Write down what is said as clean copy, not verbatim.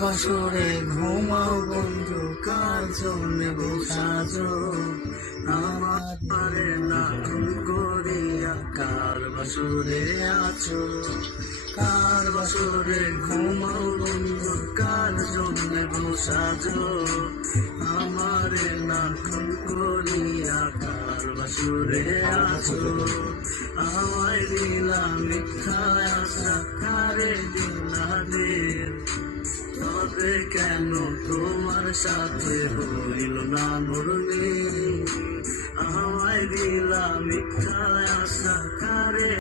বাসরে ঘুমাও বন্ধু, কার জন্যে বসাজো আমারে না খুন করিয়া, কার বাসরে আছো, কার বাসরে ঘুমাও বন্ধু, কার জন্যে বসাজো আমারে না খুন করিয়া, কার বাসরে আছো। আমায় দিলা মিথ্যা আশা, কারে দিলা দিল, তবে কেন তোমার সাথে হইল না মুরলি। আমায় দিলা মিথ্যা আশা, কারে